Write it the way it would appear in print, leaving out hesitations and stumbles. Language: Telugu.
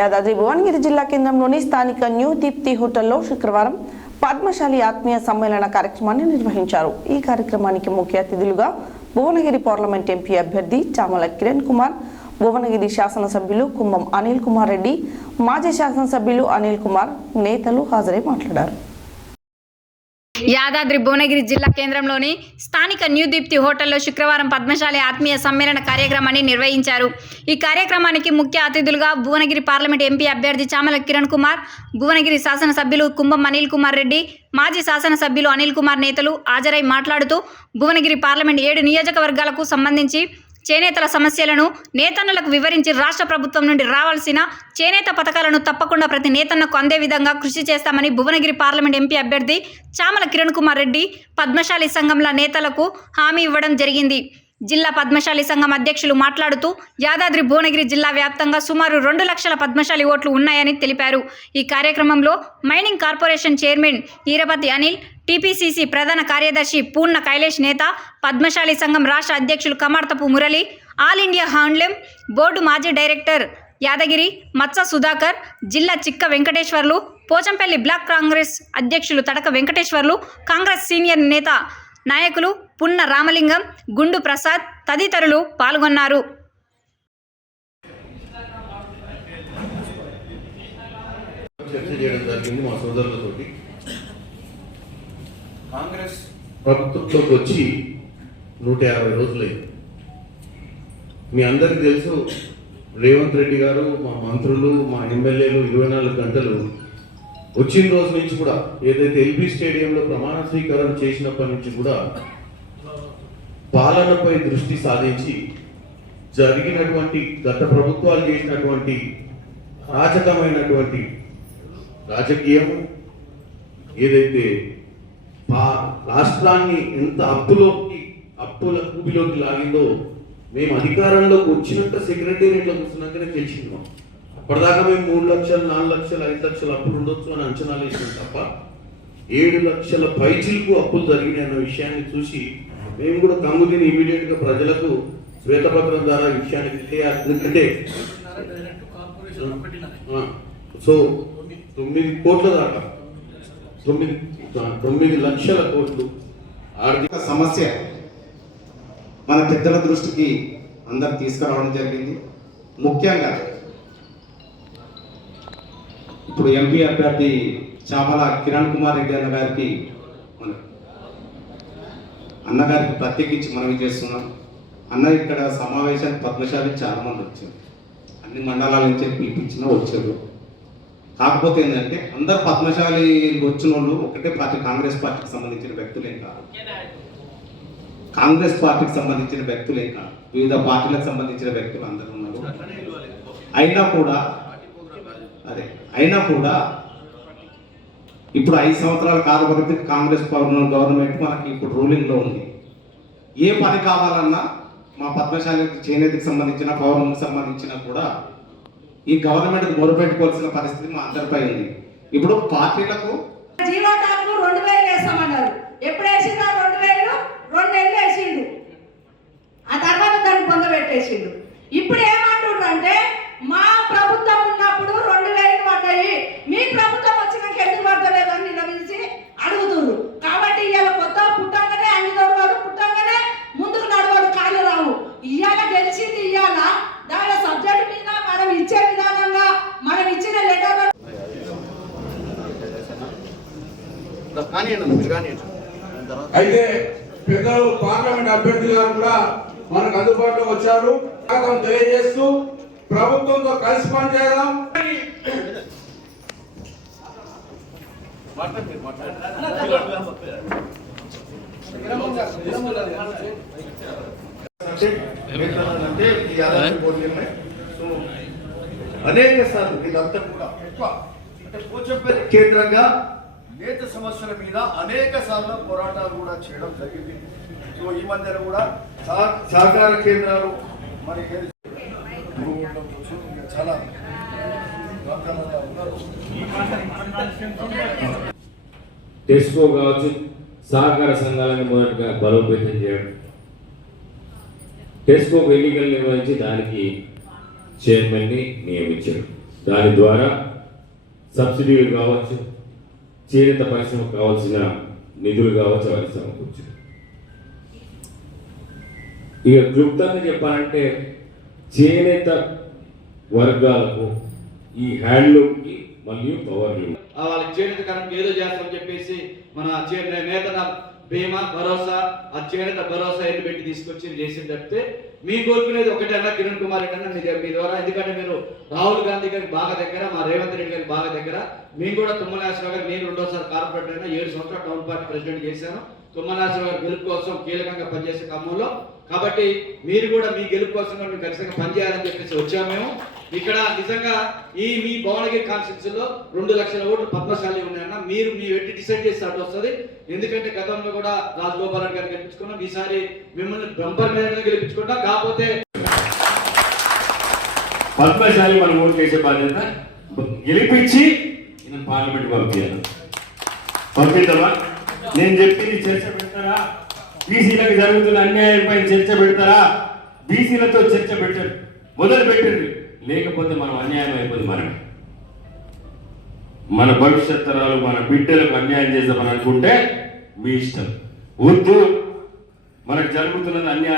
యాదాద్రి భువనగిరి జిల్లా కేంద్రంలోని స్థానిక న్యూ దీప్తి హోటల్లో శుక్రవారం పద్మశాలి ఆత్మీయ సమ్మేళన కార్యక్రమాన్ని నిర్వహించారు. ఈ కార్యక్రమానికి ముఖ్య అతిథులుగా భువనగిరి పార్లమెంట్ ఎంపీ అభ్యర్థి చామల కిరణ్ కుమార్, భువనగిరి శాసనసభ్యులు కుంభం అనిల్ కుమార్ రెడ్డి, మాజీ శాసనసభ్యులు అనిల్ కుమార్ నేతలు హాజరై మాట్లాడారు. యాదాద్రి భువనగిరి జిల్లా కేంద్రంలోని స్థానిక న్యూ దీప్తి హోటల్లో శుక్రవారం పద్మశాలి ఆత్మీయ సమ్మేళన కార్యక్రమాన్ని నిర్వహించారు. ఈ కార్యక్రమానికి ముఖ్య అతిథులుగా భువనగిరి పార్లమెంట్ ఎంపీ అభ్యర్థి చామల కిరణ్ కుమార్, భువనగిరి శాసనసభ్యులు కుంభం అనిల్ కుమార్ రెడ్డి, మాజీ శాసనసభ్యులు అనిల్ కుమార్ నేతలు హాజరై మాట్లాడుతూ భువనగిరి పార్లమెంట్ 7 నియోజకవర్గాలకు సంబంధించి చేనేతల సమస్యలను నేతన్నలకు వివరించి రాష్ట్ర ప్రభుత్వం నుండి రావాల్సిన చేనేత పథకాలను తప్పకుండా ప్రతి నేతన్నకు అందే విధంగా కృషి చేస్తామని భువనగిరి పార్లమెంట్ ఎంపీ అభ్యర్థి చామల కిరణ్ కుమార్ రెడ్డి పద్మశాలి సంఘంల నేతలకు హామీ ఇవ్వడం జరిగింది. జిల్లా పద్మశాలి సంఘం అధ్యక్షులు మాట్లాడుతూ యాదాద్రి భువనగిరి జిల్లా వ్యాప్తంగా సుమారు 2 లక్షల పద్మశాలి ఓట్లు ఉన్నాయని తెలిపారు. ఈ కార్యక్రమంలో mining corporation chairman Eerapathi Anil, TPCC ప్రధాన కార్యదర్శి పూర్ణ కైలేష్ నేత, పద్మశాలి సంఘం రాష్ట్ర అధ్యక్షులు Kamarthapu Murali, all India handloom board మాజీ డైరెక్టర్ యాదగిరి మత్స సుధాకర్, జిల్లా చిక్క వెంకటేశ్వర్లు, పోచంపల్లి బ్లాక్ కాంగ్రెస్ అధ్యక్షులు తడక వెంకటేశ్వర్లు, కాంగ్రెస్ సీనియర్ నేత నాయకులు పున్న రామలింగం, గుండు ప్రసాద్ తదితరులు పాల్గొన్నారు. కాంగ్రెస్ ప్రభుత్వంలోకి వచ్చి 150 రోజులైంది. మీ అందరికీ తెలుసు, రేవంత్ రెడ్డి గారు, మా మంత్రులు, మా ఎమ్మెల్యేలు 24 గంటలు వచ్చిన రోజు నుంచి కూడా, ఏదైతే ఎల్బీ స్టేడియంలో ప్రమాణ స్వీకారం చేసినప్పటి నుంచి కూడా పాలనపై దృష్టి సాధించి జరిగినటువంటి గత ప్రభుత్వాలు చేసినటువంటి అరాచకమైనటువంటి రాజకీయం, ఏదైతే రాష్ట్రాన్ని ఎంత అప్పుల కూపిలోకి లాగిందో మేము అధికారంలోకి వచ్చినాక సెక్రటేరియట్లో కూర్చున్నాకనే తెలిసింది. అప్పటిదాకా మేము 3 లక్షలు, 4 లక్షలు, 5 లక్షల అప్పులు ఉండొచ్చు అని అంచనాలు వేసినాం తప్ప 7 లక్షల పైచిలకు అప్పులు జరిగినాయి అన్న విషయాన్ని చూసి మేము కూడా కమ్ముదిని ఇమీడియట్ గా ప్రజలకు శ్వేతపత్రం ద్వారా విషయాన్ని తెలియాలి. ఎందుకంటే సో 9 కోట్ల దాకా 9 లక్షల కోట్లు ఆర్థిక సమస్య మన పెద్దల దృష్టికి అందరు తీసుకురావడం జరిగింది. ముఖ్యంగా ఇప్పుడు ఎంపీ అభ్యర్థి చామల కిరణ్ కుమార్ రెడ్డి అన్నగారికి ప్రత్యేకించి మనవి చేస్తున్నాం. అన్న ఇక్కడ సమావేశానికి పద్మశాలి చాలా మంది వచ్చారు, అన్ని మండలాల నుంచి పిలిపించినా వచ్చారు. కాకపోతే ఏంటంటే అందరు పద్మశాలి వచ్చిన వాళ్ళు ఒకటే పార్టీ, కాంగ్రెస్ పార్టీకి సంబంధించిన వ్యక్తులేం కాదు, కాంగ్రెస్ పార్టీకి సంబంధించిన వ్యక్తులేం కాదు, వివిధ పార్టీలకు సంబంధించిన వ్యక్తులు అందరూ ఉన్నారు. అయినా కూడా ఇప్పుడు 5 సంవత్సరాల కాలపరిమితి కాంగ్రెస్ గవర్నమెంట్ మనకి ఇప్పుడు రూలింగ్లో ఉంది. ఏ పని కావాలన్నా మా పద్మశాలి చేనేతకి సంబంధించిన పౌర్ణమికి సంబంధించిన కూడా ఈ గవర్నమెంట్కి మొరుపెట్టుకోవాల్సిన పరిస్థితి మా అందరిపై ఉంది. ఇప్పుడు పార్టీలకు జీరో టాక్స్ 2000 వేస్తామన్నారు. ఎప్పుడు వేసిందా? 2000 2 నెలలు వేసిండు, ఆ తర్వాత దాన్ని పొందబెట్టేసిండు. ఇప్పుడు ఏమంటుండ్రు అంటే మా ప్రభుత్వం ఉన్నప్పుడు 2000 పడ్డాయి, మీ ప్రభుత్వం వచ్చినాక ఎందుకు పడతలేదని నిలబించి అడుగుతున్నారు. కాబట్టి ఇవాళ కొత్త పుట్టంగానే అన్ని నడవరు, పుట్టంగానే ముందుకు నడవరు, కాళ్ళు రావు. ఇవాళ గెలిచింది, ఇవాళ దాని సబ్జెక్ట్ మీద మనం ఇచ్చే విధానంగా మనం ఇచ్చిన లెటర్ అయితే పెద్దలు పార్లమెంట్ అభ్యర్థులు గారు కూడా మనకు అందుబాటులో వచ్చారు. తెలియజేస్తూ ప్రభుత్వంతో కలిసి పనిచేద్దాం. అనేక సార్లు వీళ్ళంతా కూడా అంటే పోచంపల్లి కేంద్రంగా నేత సమస్యల మీద అనేక సార్లు పోరాటాలు కూడా చేయడం జరిగింది. సో ఈ మధ్యన కూడా సహకార కేంద్రాలు మరి చాలా టెస్కో కావచ్చు, సహకార సంఘాలను మొదటగా బలోపేతం చేయడం, టెస్కోకు ఎన్నికలు నిర్వహించి దానికి చైర్మన్ని నియమించారు. దాని ద్వారా సబ్సిడీలు కావచ్చు, చేనేత పరిశ్రమకు కావాల్సిన నిధులు కావచ్చు, అవన్నీ సమకూర్చు. ఇక క్లుప్తంగా చెప్పాలంటే చేనేత వర్గాలకు ఈ హ్యాండ్లూమ్కి మరియు పవర్లూమ్ వాళ్ళకి చేనేత కనుక ఏదో చేస్తామని చెప్పేసి మన నేత బీమా భరోసా ఆ చేనేత భరోసా ఎన్ని పెట్టి తీసుకొచ్చి చేసింది తప్పితే మీ కోరుకునేది ఒకటే అన్న కిరణ్ కుమార్ రెడ్డి అన్న మీ ద్వారా. ఎందుకంటే మీరు రాహుల్ గాంధీ గారికి బాగా దగ్గర, మా రేవంత్ రెడ్డి గారికి బాగా దగ్గర. మేము కూడా తుమ్మనాశ్వరరావు గారు, నేను 2వ సారి కార్పొరేటర్ అయినా, 7 సంవత్సరాలు టౌన్ పార్టీ ప్రెసిడెంట్ చేశాను. తుమ్మనాశ్వరరావు గారి గెలుపు కోసం కీలకంగా పనిచేసే క్రమంలో కాబట్టి మీరు కూడా మీ గెలుపు కోసం మేము ఖచ్చితంగా పనిచేయాలని చెప్పేసి వచ్చాము. మేము ఇక్కడ నిజంగా ఈ మీ భువనగిరి కాన్స్టిట్యూన్సీలో 2 లక్షల ఓట్లు పద్మశాలి ఉన్నాయన్న. మీరు మీ వెట్టి డిసైడ్ చేస్తే అటు వస్తుంది. ఎందుకంటే గతంలో కూడా రాజగోపాల్ రెడ్డి గారు గెలిపించుకున్నాం, ఈసారి మిమ్మల్ని బంపర్ మీద గెలిపించుకుంటాం. కాకపోతే పద్మశాలి మనం ఓటు చేసే బాధ్యత గెలిపించి నేను పార్లమెంట్ పంపిద్దామా? నేను చెప్పింది చర్చ పెడతారా? బీసీలకు జరుగుతున్న అన్యాయంపై చర్చ పెడతారా? బీసీలతో చర్చ పెట్టండి, మొదలు పెట్టండి. లేకపోతే మనం అన్యాయం అయిపోతుంది. మన భవిష్యత్ తరాలు, మన బిడ్డలకు అన్యాయం చేద్దామని అనుకుంటే మీ ఇష్టం. వద్దు, మనకు జరుగుతున్నది అన్యాయం.